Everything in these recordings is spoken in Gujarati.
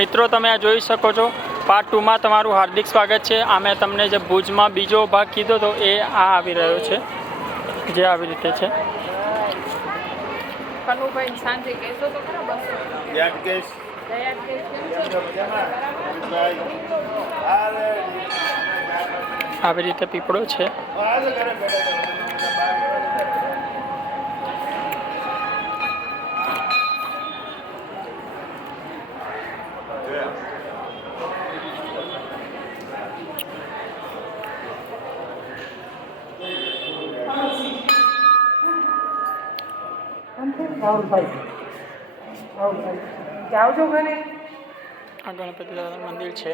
મિત્રો તમે આ જોઈ શકો છો, પાર્ટ 2 માં તમારું હાર્દિક સ્વાગત છે. આ મેં તમને જે ભુજમાં બીજો ભાગ કીધો હતો એ આ આવી રહ્યો છે, જે આવી રીતે છે. કનુભાઈ સાંજે કહેશો તો ખરા બસ આવી રીતે પીપળો છે. આવજો ઘરે. આ ગણપતિ દાદા મંદિર છે.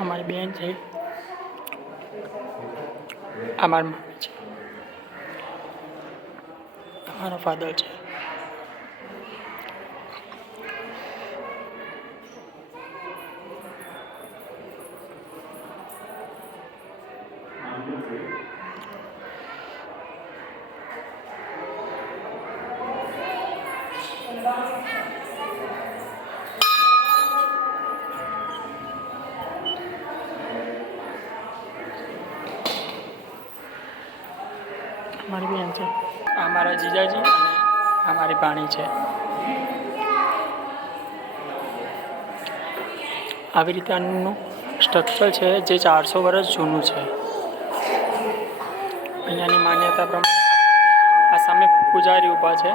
અમારી બેન છે, અમારી મમ્મી છે, અમારો ફાધર છે. મારી બેન છે, આ મારા જીજાજી અને આ મારી ભાણી છે. આવી રીતે આનું સ્ટ્રક્ચર છે જે 400 વર્ષ જૂનું છે. અહીંયાની માન્યતા પ્રમાણે આ સામે પૂજારી ઊભા છે.